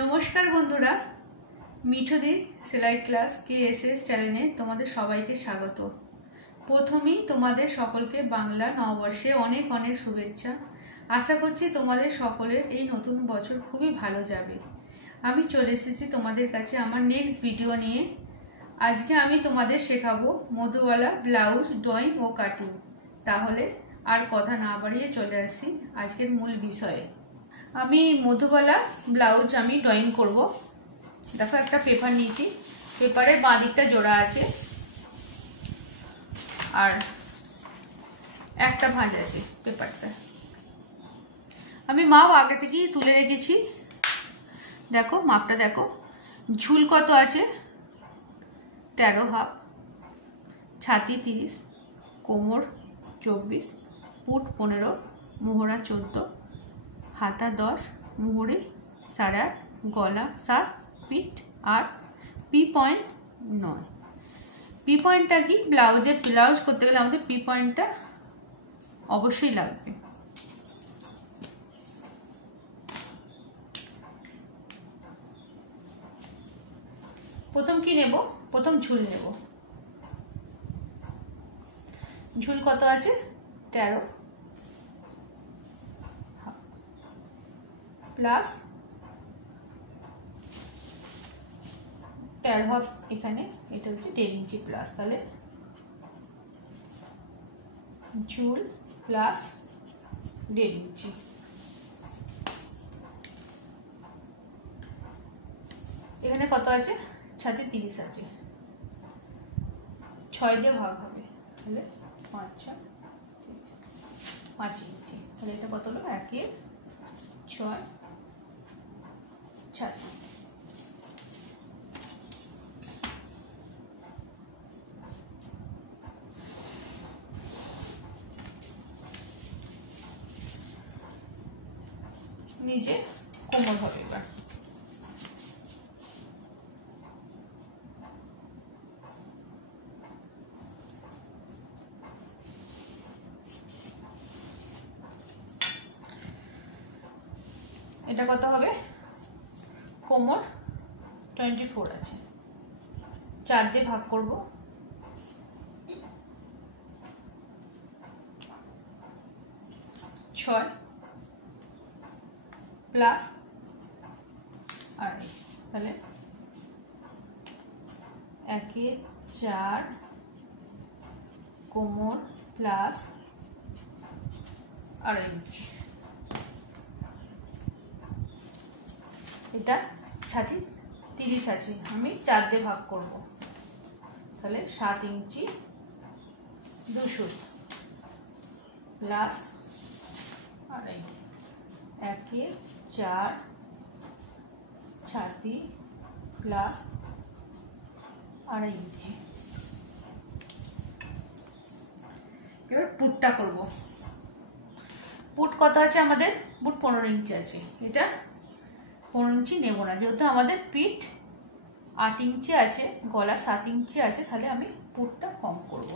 নমস্কার বন্ধুরা, মিঠুদি সেলাই ক্লাস KSS চ্যানেলে তোমাদের সবাইকে স্বাগত। প্রথমেই তোমাদের সকলকে বাংলা নববর্ষে অনেক অনেক শুভেচ্ছা। আশা করছি তোমাদের সকলের এই নতুন বছর খুবই ভালো যাবে। আমি চলে এসেছি তোমাদের কাছে আমার নেক্সট ভিডিও নিয়ে। আজকে আমি তোমাদের শেখাবো মধুবালা ব্লাউজ ড্রয়িং ও কাটিং। তাহলে আর কথা না বাড়িয়ে চলে আসি আজকের মূল বিষয়ে। আমি মধুবালা ব্লাউজ আমি ড্রয়িং করব। দেখো একটা পেপার নিয়েছি, পেপারের বাঁ দিকটা জোড়া আছে আর একটা ভাঁজ আছে পেপারটা। আমি মাপ আগে থেকেই তুলে রেখেছি। দেখো মাপটা দেখো, ঝুল কত আছে 13.5, ছাতি 30, কোমর 24, পুট 15, মোহরা 14, হাতা 10, মুহুরি 8.5, গলা 7, পিঠ 8, পি পয়েন্ট 9। পি পয়েন্টটা কি, ব্লাউজ করতে গেলে আমাদের পি পয়েন্টটা অবশ্যই লাগবে। প্রথম কি নেব, প্রথম ঝুল নেব। ঝুল কত আছে 13 প্লাস 13.5, এখানে এটা হচ্ছে 1.5 ইঞ্চি প্লাস, তাহলে ঝুল প্লাস 1.5 ইঞ্চি। এখানে কত আছে, ছাতি 30 আছে, 6 দিয়ে ভাগ হবে, তাহলে 5 ইঞ্চি। তাহলে এটা কত হলো, 1 6 ছাতি। নিচে কোমর হবে। এবার এটা কত হবে, কোমর 24 আছে, 4 দিয়ে ভাগ করব, 6 প্লাস 2.5, তাহলে 1 4, কোমর প্লাস 2.5 ইঞ্চি। এটা ছাতি 30 আছে, আমি 4 দিয়ে ভাগ করব, তাহলে 7 ইঞ্চি 2 প্লাস 2.5, 1 4 ছাতি প্লাস 2.5 ইঞ্চি। এবার পুটটা করব। পুট কত আছে আমাদের, পুট 15 ইঞ্চি আছে, এটা 15 ইঞ্চি নেব না, যেহেতু আমাদের পিঠ 8 ইঞ্চি আছে, গলা 7 ইঞ্চি আছে, তাহলে আমি পুটটা কম করব।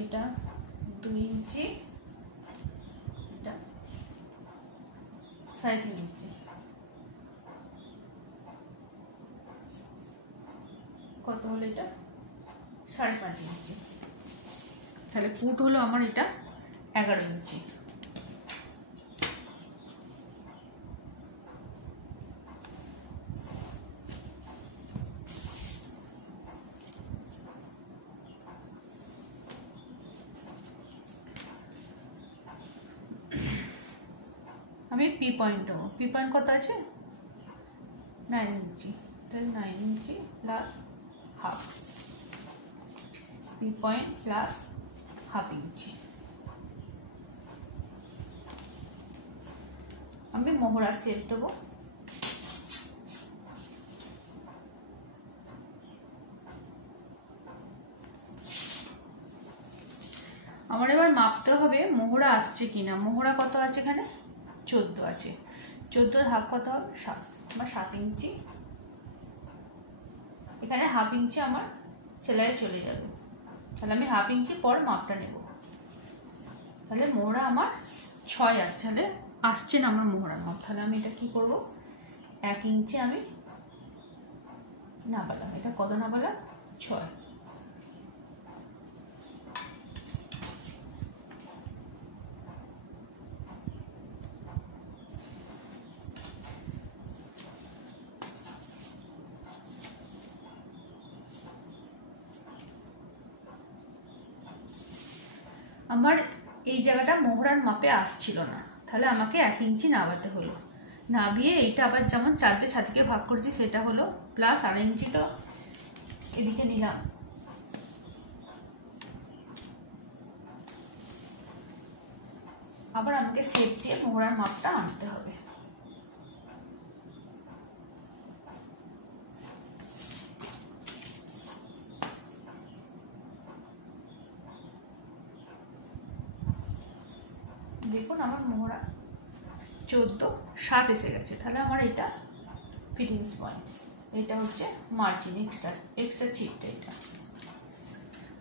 এটা 2 ইঞ্চি, এটা 3.5 ইঞ্চি, কত হলো এটা 5.5 ইঞ্চি, তাহলে পুট হলো আমার এটা 11 ইঞ্চি। আমি পি পয়েন্ট দেবো, পি পয়েন্ট কত আছে 9 ইঞ্চি, তাহলে 9 ইঞ্চি প্লাস 1/2, পি পয়েন্ট প্লাস 1/2 ইঞ্চি। আমি মোহরা শেপ দেবো। আমার এবার মাপতে হবে মোহরা আসছে কিনা। মোহরা কত আছে, এখানে 14 আছে, 14.5 কত হবে 7, আমার 7 ইঞ্চি, এখানে 1/2 ইঞ্চি আমার সেলাই চলে যাবে, তাহলে আমি 1/2 ইঞ্চি পর মাপটা নেব। তাহলে মোহরা আমার 6 আসছে, তাহলে আসছে না আমার মোহরার মাপ। তাহলে আমি এটা কি করব, 1 ইঞ্চি আমি নামালাম। এটা কত নামালাম, 6। আমার এই জায়গাটা মোহরার মাপে আসছিল না, তাহলে আমাকে 1 ইঞ্চি নামাতে হলো। নামিয়ে এইটা আবার যেমন 4 দিয়ে ছাতিকে ভাগ করেছি সেটা হলো প্লাস 1/2 ইঞ্চি, তো এদিকে নিলাম। আবার আমাকে শেপ দিয়ে মোহরার মাপটা আনতে হবে। দেখুন আমার মোহরা 14/7 এসে গেছে। তাহলে আমার এটা ফিটিংস পয়েন্ট, এটা হচ্ছে মার্জিন, এক্সট্রা চিপটা। এটা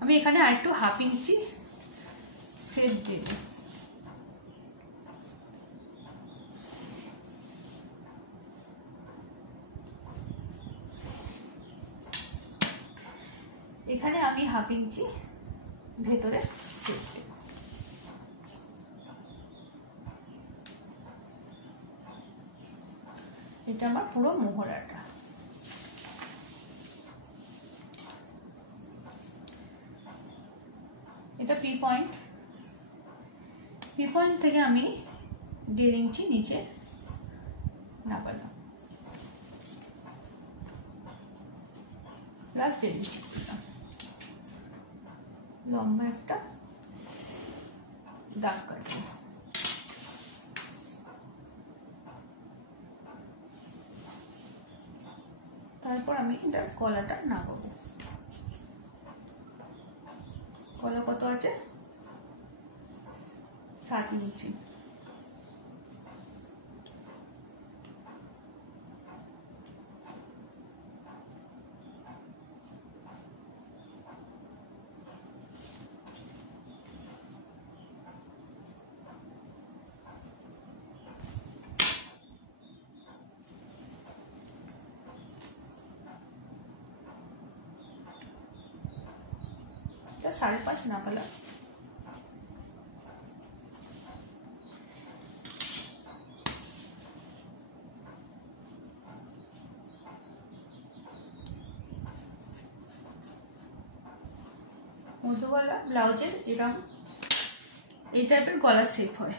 আমি এখানে আরেকটু 1/2 ইঞ্চি শেপ দেব। এখানে আমি 1/2 ইঞ্চি ভেতরে শেপ দেব। এটা আমার পুরো মোহরাটা। এটা পি পয়েন্ট, পি পয়েন্ট থেকে আমি 1.5 ইঞ্চি নিচে নামালাম, প্লাস 1.5 ইঞ্চি করলাম। লম্বা একটা দাগ কাটবো। তারপর আমি এটার গলাটা নামাবো। গলা কত আছে, 7 ইঞ্চি। এটা 5.5 নামালাম। মধু গলা ব্লাউজের এরকম এই টাইপের গলা শেপ হয়।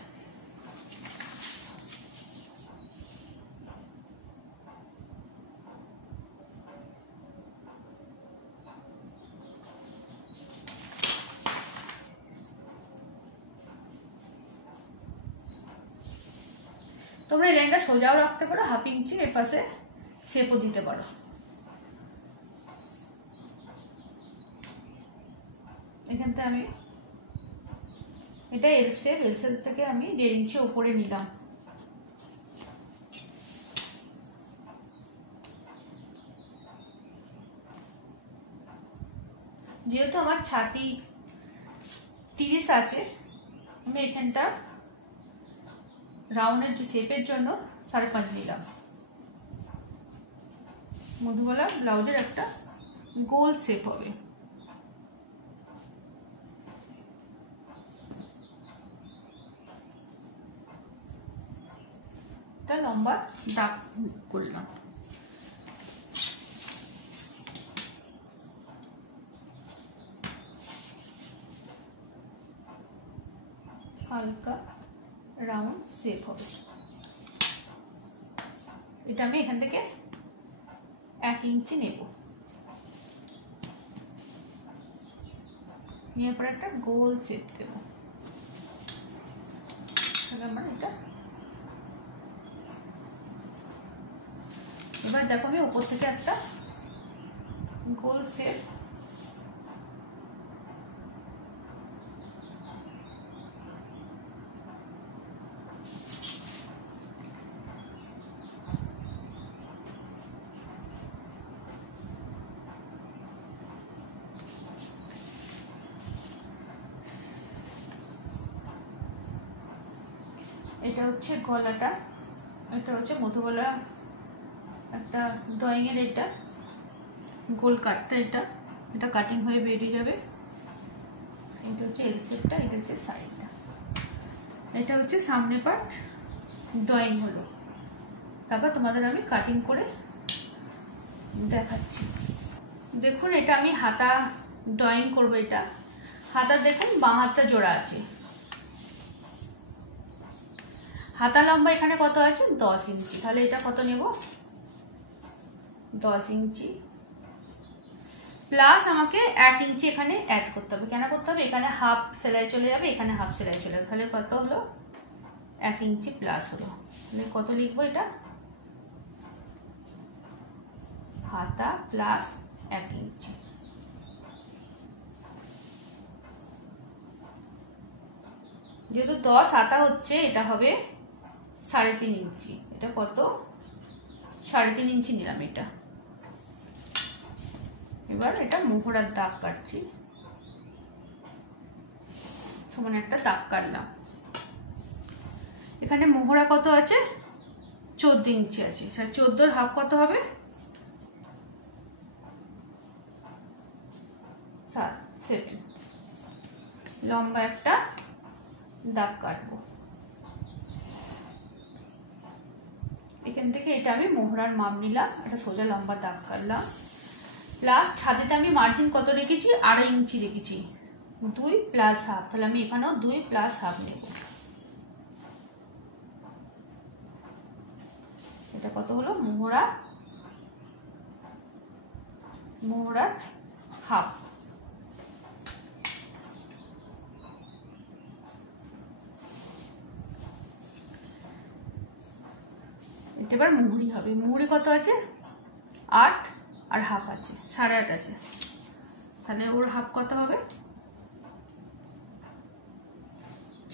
তোমরা এই লাইনটা সোজাও রাখতে পারো, 1/2 ইঞ্চি এপাশে শেপও দিতে পারো। এখান থেকে আমি এটা এল শেপ, এল শেপ থেকে আমি 1.5 ইঞ্চি উপরে নিলাম। যেহেতু আমার ছাতি 30 আছে, আমি এখানটা রাউন্ডের যে শেপের জন্য 5.5 নিলাম। মধুবালা ব্লাউজের একটা গোল শেপ হবে। এটা লম্বা দাগ করলাম। হালকা রাউন্ড শেপ হবে। এটা আমি এখান থেকে 1 ইঞ্চি নেব, নিয়ে পরে একটা গোল শেপ দেব। তাহলে আমার এটা এবার দেখো আমি উপর থেকে একটা গোল শেপ এটা হচ্ছে গলাটা, এটা হচ্ছে মধুবালা একটা ড্রয়িংয়ের, এটা গোল কাটটা, এটা কাটিং হয়ে বেরিয়ে যাবে। এটা হচ্ছে এল সেটটা, এটা হচ্ছে সাইডটা, এটা হচ্ছে সামনে পার্ট ড্রয়িং হলো। তারপর তোমাদের আমি কাটিং করে দেখাচ্ছি। দেখুন এটা আমি হাতা ড্রয়িং করবো। এটা হাতা দেখুন বাঁ হাতটা জোড়া আছে। হাতা লম্বা এখানে কত আছে? 10 ইঞ্চি। তাহলে এটা কত নেব? 10 ইঞ্চি প্লাস আমাকে 1 ইঞ্চি এখানে অ্যাড করতে হবে। কেন করতে হবে? এখানে হাফ সেলাই চলে যাবে, এখানে হাফ সেলাই চলে যাবে। তাহলে কত হলো? 1 ইঞ্চি প্লাস হলো। তাহলে কত লিখবো? এটা হাতা প্লাস 1 ইঞ্চি। যেহেতু 10 হাতা হচ্ছে, এটা হবে 3.5 ইঞ্চি। এটা কত? 3.5 ইঞ্চি নিলাম এটা। এবার এটা মোহরার দাগ কাটছি। সমান একটা দাগ কাটলাম। এখানে মোহরা কত আছে? 14 ইঞ্চি আছে। 14 হাফ কত হবে? 7। লম্বা একটা দাগ কাটবো। এখান থেকে এটা আমি মোহরার মাপ নিলাম, এটা সোজা লম্বা দাগ কাটলাম। প্লাস ছাতিতে আমি মার্জিন কত রেখেছি? 2.5 ইঞ্চি রেখেছি। 2 প্লাস হাফ, তাহলে আমি এখানেও 2 প্লাস হাফ নেব। এটা কত হলো? মোহরার হাফ। এটা এবার মুহুরি হবে। মুহুরি কত আছে? 8 আর হাফ আছে, 8.5 আছে। তাহলে ওর হাফ কত হবে?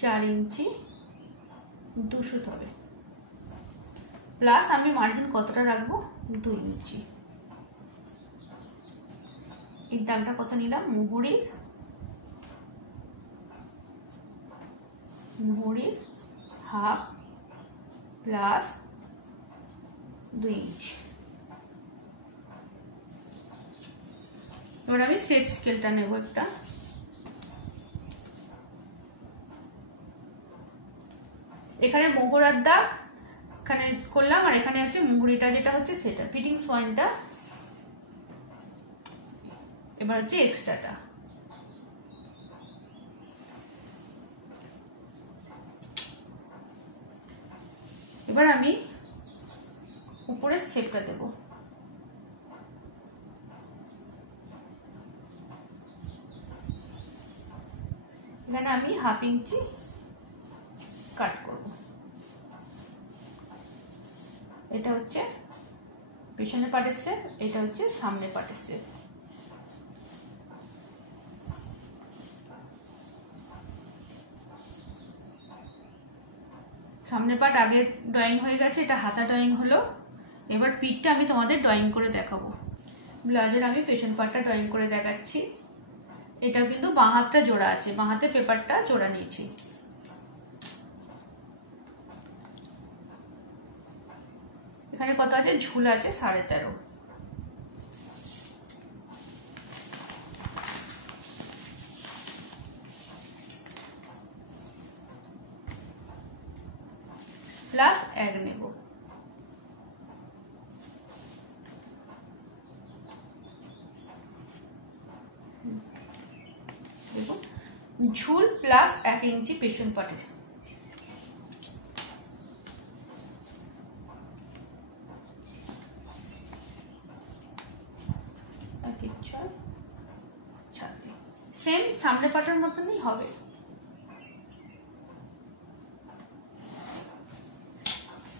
4 ইঞ্চি 2 সুত হবে। প্লাস আমি মার্জিন কতটা রাখবো? 2 ইঞ্চি। এই দাগটা কত নিলাম? মুহুরির হাফ প্লাস 2 ইঞ্চি। এবার আমি সেট স্কেলটা নেব একটা। এখানে মোহরার দাগ এখানে করলাম, আর এখানে হচ্ছে মুহুরিটা, যেটা হচ্ছে সেটা ফিটিংস পয়েন্টটা। এবার হচ্ছে এক্সট্রাটা। এবার আমি উপরে শেপটা দেব। এখানে আমি হাফ ইঞ্চি কাট করব। এটা হচ্ছে পিছনের পার্টের শেপ, এটা হচ্ছে সামনের পার্টের শেপ। সামনের পার্ট আগে ড্রয়িং হয়ে গেছে, এটা হাতা ড্রয়িং হলো। এবার পিঠটা আমি তোমাদের ড্রয়িং করে দেখাবো। ব্লাউজের আমি পেছন পার্টটা ড্রয়িং করে দেখাচ্ছি। এটাও কিন্তু বাঁ হাতটা জোড়া আছে, বাঁ হাতে পেপারটা জোড়া নিয়েছি। এখানে কত আছে? ঝুল আছে 13.5। প্লাস 1 নেব। দেখুন ঝুল প্লাস 1 ইঞ্চি পেছন পাটে। সেম সামনে পাটার মতনই হবে।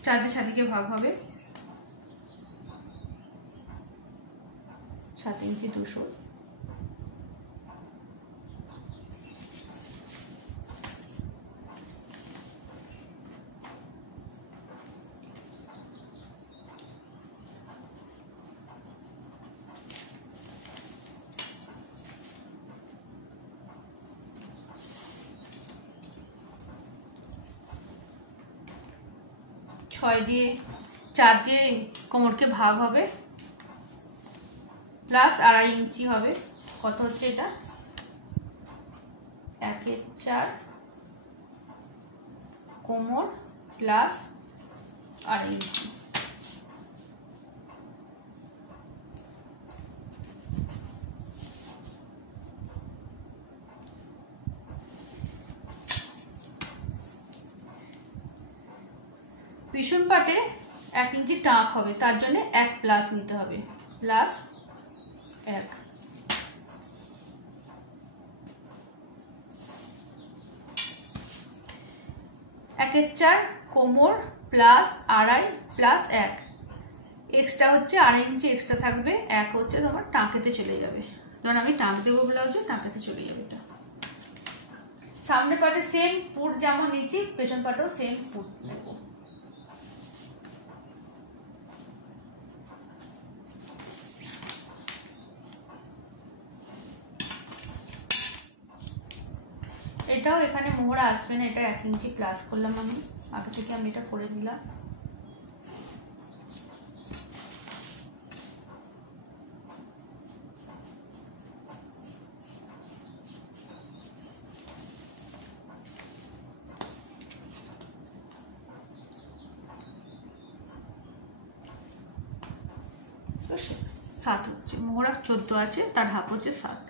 চারদিকে ভাগ হবে। 7 ইঞ্চি 200। 6 দিয়ে 4 দিয়ে কোমরকে ভাগ হবে, প্লাস 2.5 ইঞ্চি হবে। কত হচ্ছে এটা? 1/4 কোমর প্লাস 2.5 ইঞ্চি। পিছন পাটে 1 ইঞ্চি টাক হবে, তার জন্য 1 প্লাস নিতে হবে, প্লাস 1। একের 4 কোমর প্লাস 2.5 প্লাস 1, এক্সট্রা হচ্ছে 2.5 ইঞ্চি এক্সট্রা থাকবে, 1 হচ্ছে তোমার টাকেতে চলে যাবে। যখন আমি টাক দেবো ব্লাউজে, টাকেতে চলে যাবে এটা। সামনে পাটে সেম পুট যেমন নিচ্ছি, পেছন পাটেও সেম পুট নেব। এটাও এখানে মোহরা আসবে না, এটা 1 ইঞ্চি প্লাস করলাম আমি, আগে থেকে আমি এটা করে নিলাম। তো 7 হচ্ছে, মোহরা 14 আছে, তার হাফ হচ্ছে 7।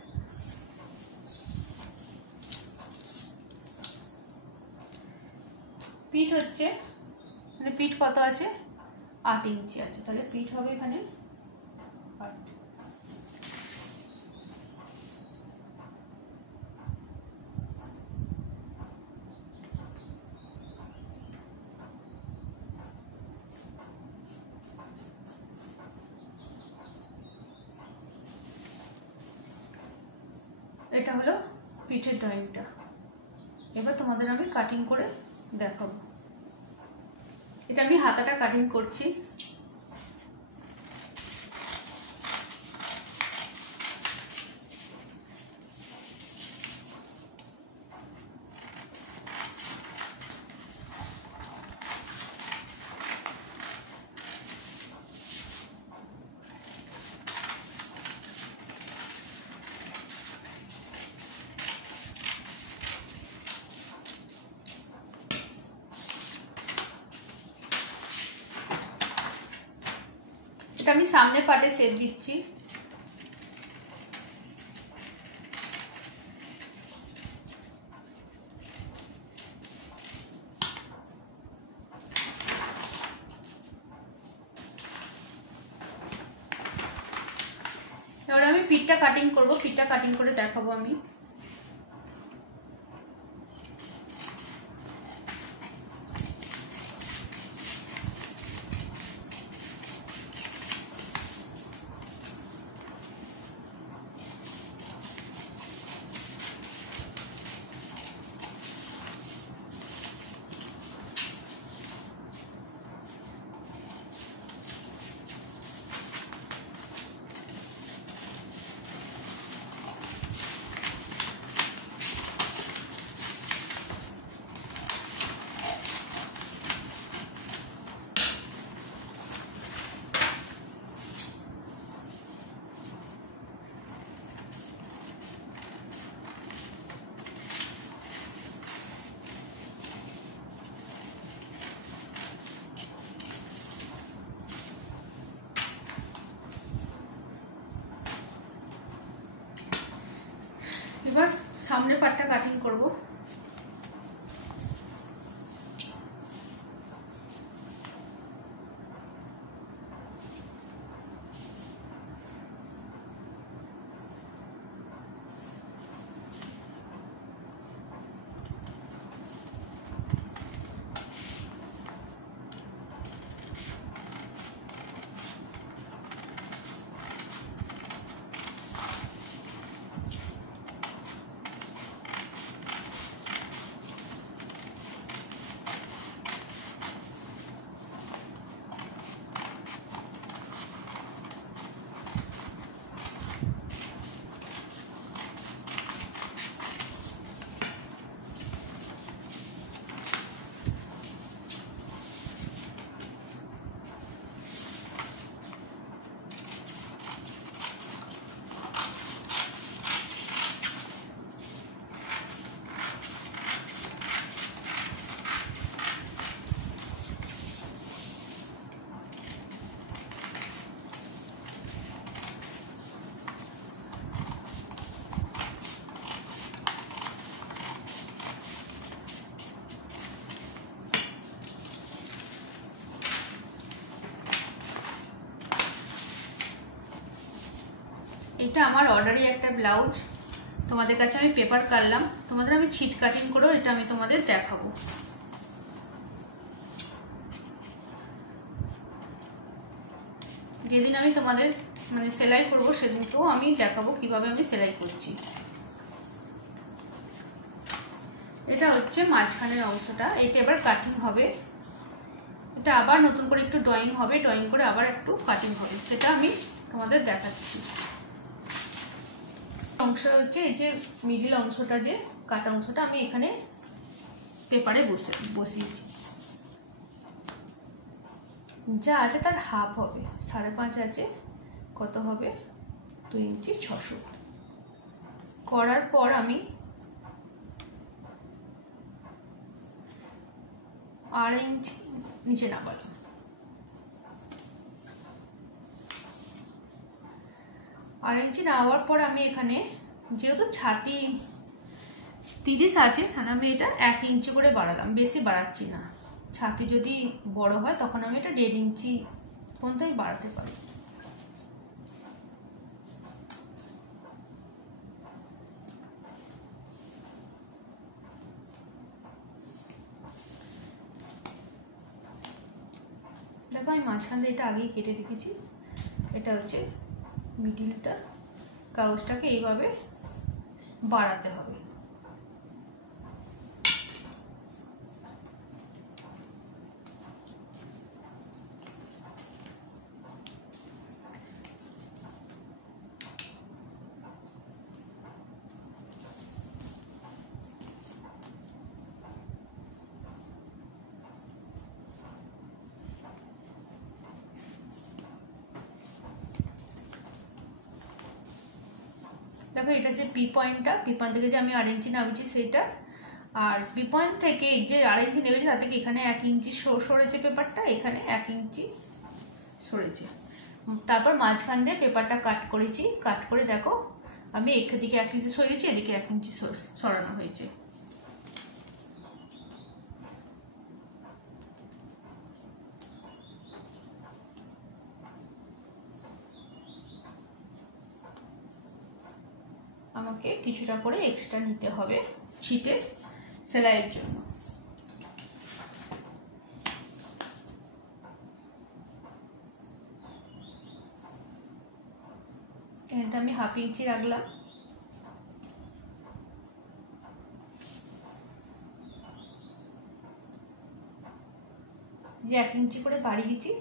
পিঠ হচ্ছে, মানে পিঠ কত আছে? 8 ইঞ্চি আছে, তাহলে পিঠ হবে এখানে 8। এটা হলো পিঠের ড্রয়িংটা। এবার তোমাদের আমি কাটিং করে দেখাবো। এটা আমি হাতাটা কাটিং করছি। এটা আমি সামনে পাটে শেপ দিচ্ছি। এবার আমি পিঠটা কাটিং করব, পিঠটা কাটিং করে দেখাবো আমি। এবার সামনে পাটটা কাটিং করব। এটা আমার অর্ডারি একটা ব্লাউজ, তোমাদের কাছে আমি পেপার কাটলাম, তোমাদের আমি ছিট কাটিং করেও এটা আমি তোমাদের দেখাবো। যেদিন আমি তোমাদের মানে সেলাই করব সেদিনকেও আমি দেখাবো কিভাবে আমি সেলাই করছি। এটা হচ্ছে মাঝখানের অংশটা, এটা এবার কাটিং হবে, এটা আবার নতুন করে একটু ড্রয়িং হবে, ড্রয়িং করে আবার একটু কাটিং হবে, সেটা আমি তোমাদের দেখাচ্ছি। অংশ হচ্ছে এই যে মিডিল অংশটা, যে কাটা অংশটা আমি এখানে পেপারে বসিয়েছি। যা আছে তার হাফ হবে, 5.5 আছে, কত হবে 2 ইঞ্চি 600 করার পর আমি 8 ইঞ্চি নিচে নামালাম। 8 ইঞ্চি নামার পর আমি এখানে যেহেতু ছাতি 30 আছে, তাহলে আমি এটা 1 ইঞ্চি করে বাড়ালাম, বেশি বাড়াচ্ছি না। ছাতি যদি বড় হয় তখন আমি এটা 1.5 ইঞ্চি পর্যন্ত আমি বাড়াতে পারি। দেখো আমি মাঝখান দিয়ে এটা আগেই কেটে রেখেছি। এটা হচ্ছে মিডিলটা, কাগজটাকে এইভাবে বাড়াতে হবে। দেখো এটা যে পি পয়েন্টটা, পি পয়েন্ট থেকে যে আমি 8 ইঞ্চি নামিয়েছি সেটা, আর পি পয়েন্ট থেকে যে 8 ইঞ্চি নেমেছি তার থেকে এখানে 1 ইঞ্চি সরেছে পেপারটা, এখানে 1 ইঞ্চি সরেছে। তারপর মাঝখান দিয়ে পেপারটা কাট করেছি, কাট করে দেখো আমি এদিকে 1 ইঞ্চি সরিয়েছি, এদিকে 1 ইঞ্চি সরানো হয়েছে। আমাকে কিছুটা করে এক্সট্রা নিতে হবে ছিটে সেলাইয়ের জন্য। এটা আমি 1/2 ইঞ্চি রাখলাম। যে 1 ইঞ্চি করে বাড়িয়েছি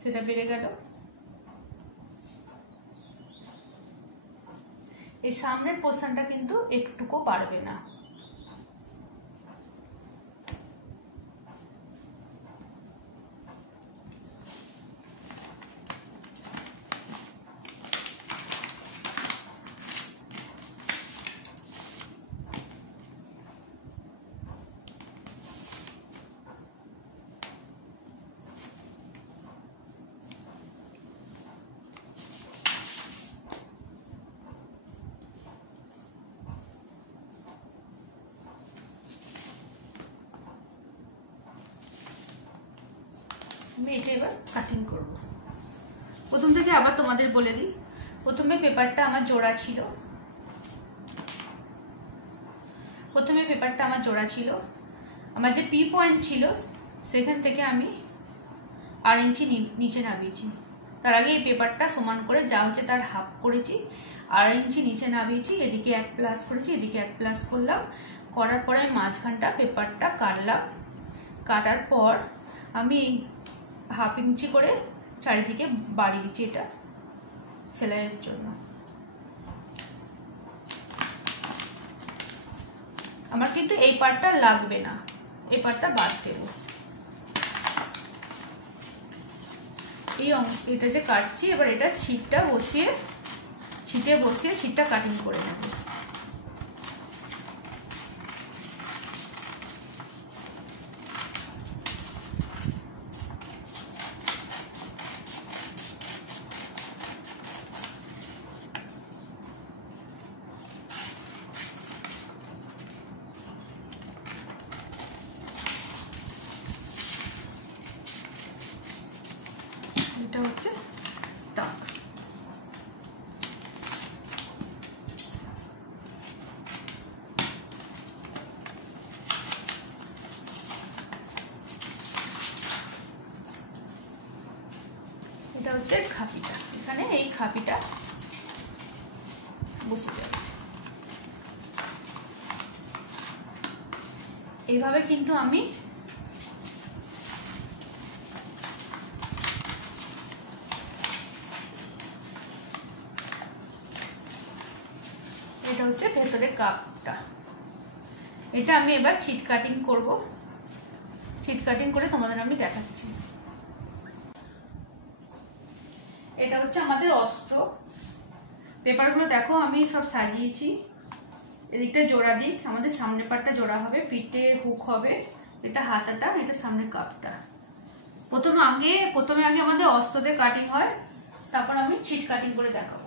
সেটা বেড়ে গেল। এই সামনের পোর্শনটা কিন্তু একটুকু বাড়বে না। আমি এটা এবার কাটিং করব। প্রথম থেকে আবার তোমাদের বলে দিই, প্রথমে পেপারটা আমার জোড়া ছিল, আমার যে পি পয়েন্ট ছিল সেখান থেকে আমি 8 ইঞ্চি নিচে নামিয়েছি। তার আগে এই পেপারটা সমান করে যা হচ্ছে তার হাফ করেছি, 8 ইঞ্চি নিচে নামিয়েছি, এদিকে 1 প্লাস করেছি, এদিকে 1 প্লাস করলাম, করার পরে আমি মাঝখানটা পেপারটা কাটলাম। কাটার পর আমি 1/2 ইঞ্চি করে চারিদিকে বাড়িয়েছি এটা সেলাইয়ের জন্য। আমার কিন্তু এই পার্টটা লাগবে না, এই পার্টটা বাদ দেব। এটা যে কাটছি এবার এটা ছিটে বসিয়ে ছিটটা কাটিং করে নেব। এটা হচ্ছে এটা হচ্ছে খাপিটা, এখানে এই খাপিটা বসে যাবে। এইভাবে কিন্তু আমি এটা হচ্ছে ভেতরে কাপটা, এটা আমি এবার ছিট কাটিং করব। ছিট কাটিং করে তোমাদের আমি দেখাচ্ছি। এটা হচ্ছে আমাদের অস্ত্র। পেপারগুলো দেখো আমি সব সাজিয়েছি। এদিকটা জোড়া দিক, আমাদের সামনের পাটটা জোড়া হবে, পিঠে হুক হবে, এটা হাতাটা, এটা সামনের কাপটা। প্রথমে আগে আমাদের অস্ত্র দিয়ে কাটিং হয়, তারপর আমি ছিট কাটিং করে দেখাবো।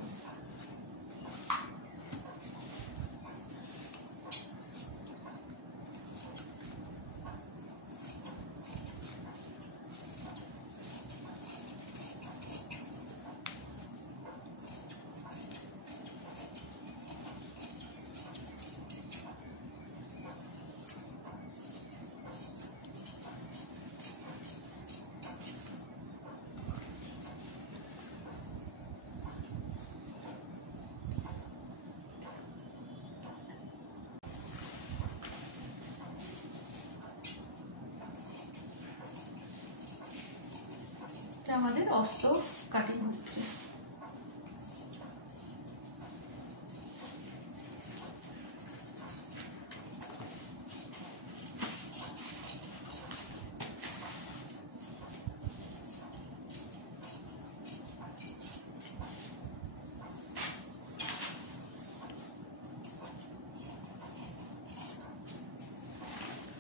আমাদের অস্ত্র কাটিং হচ্ছে।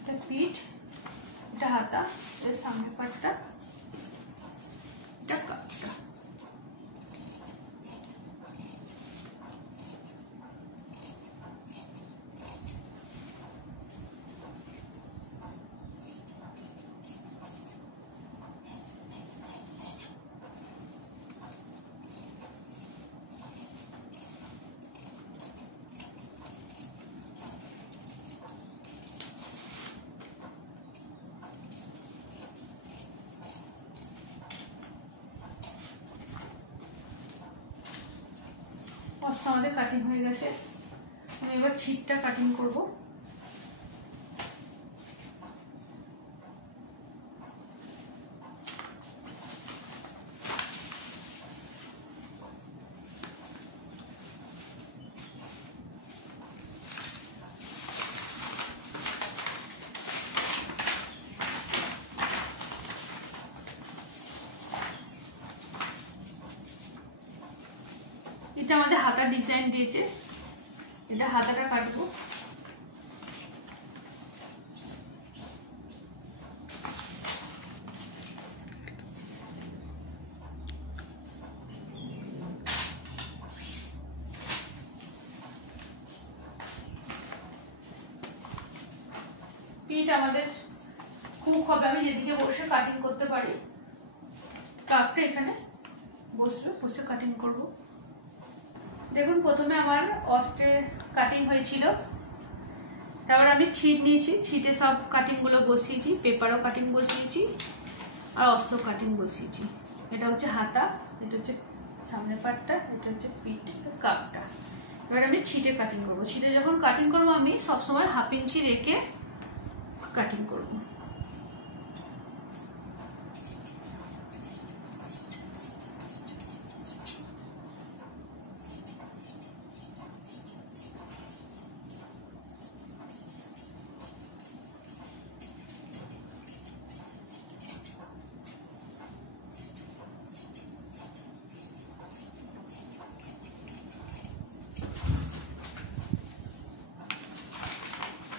এটা পিঠ, এটা হাতা, এর সামনের পাটটা, অস্ত্র আমাদের কাটিং হয়ে গেছে। আমি এবার ছিটটা কাটিং করব। এটা আমাদের হাতার ডিজাইন দিয়েছে, এটা হাতাটা কাটবো। পিঠ আমাদের হুক হবে, আমি যেদিকে বসে কাটিং করতে পারি। কাপটা এখানে বসে কাটিং করব। দেখুন প্রথমে আমার অস্ত্রের কাটিং হয়েছিল, তারপর আমি ছিট নিয়েছি, ছিটে সব কাটিংগুলো বসিয়েছি, পেপারও কাটিং বসিয়েছি আর অস্ত্র কাটিং বসিয়েছি। এটা হচ্ছে হাতা, এটা হচ্ছে সামনের পাটটা, এটা হচ্ছে পিঠ, কাপটা। এবার আমি ছিটে কাটিং করব। ছিটে যখন কাটিং করব আমি সবসময় 1/2 ইঞ্চি রেখে কাটিং করব।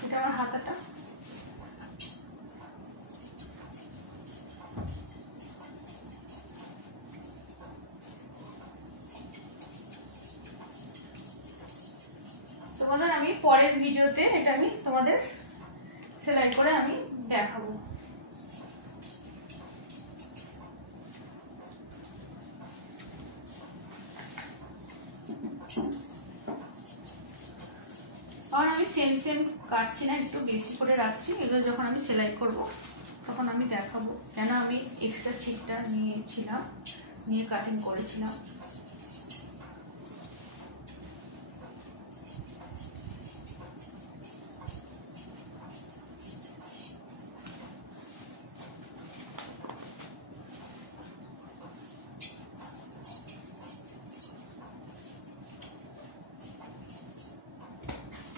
এটা আমার হাতাটা। তোমাদের আমি পরের ভিডিওতে এটা আমি তোমাদের সেলাই করে আমি দেখাবো। আর আমি সেম কাটছি না, একটু বেশি করে রাখছি। এগুলো যখন আমি সেলাই করব তখন আমি দেখাবো, কেন আমি এক্সট্রা ছিটটা নিয়েছিলাম নিয়ে কাটিং করেছিলাম।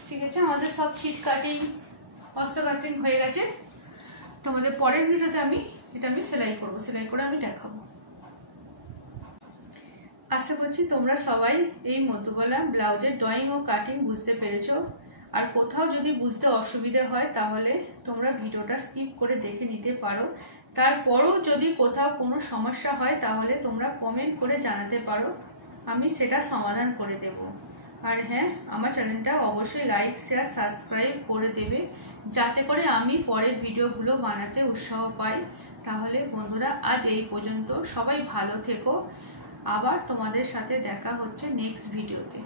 ঠিক আছে, আমাদের সব ছিট কাটিং অস্ত্র কাটিং হয়ে গেছে। তোমাদের পরের ভিডিওতে আমি সেলাই করব, সেলাই করে আমি দেখাবো। আশা করছি তোমরা সবাই এই মধ্যবলা ব্লাউজের ড্রয়িং ও কাটিং বুঝতে পেরেছো। আর কোথাও যদি বুঝতে অসুবিধা হয় তাহলে তোমরা ভিডিওটা স্কিপ করে দেখে নিতে পারো। তারপরও যদি কোথাও কোনো সমস্যা হয় তাহলে তোমরা কমেন্ট করে জানাতে পারো, আমি সেটা সমাধান করে দেব। আর হ্যাঁ, আমার চ্যানেলটা অবশ্যই লাইক শেয়ার সাবস্ক্রাইব করে দেবে, যাতে করে আমি পরের ভিডিওগুলো বানাতে উৎসাহ পাই। তাহলে বন্ধুরা আজ এই পর্যন্ত, সবাই ভালো থেকো। আবার তোমাদের সাথে দেখা হচ্ছে নেক্সট ভিডিওতে।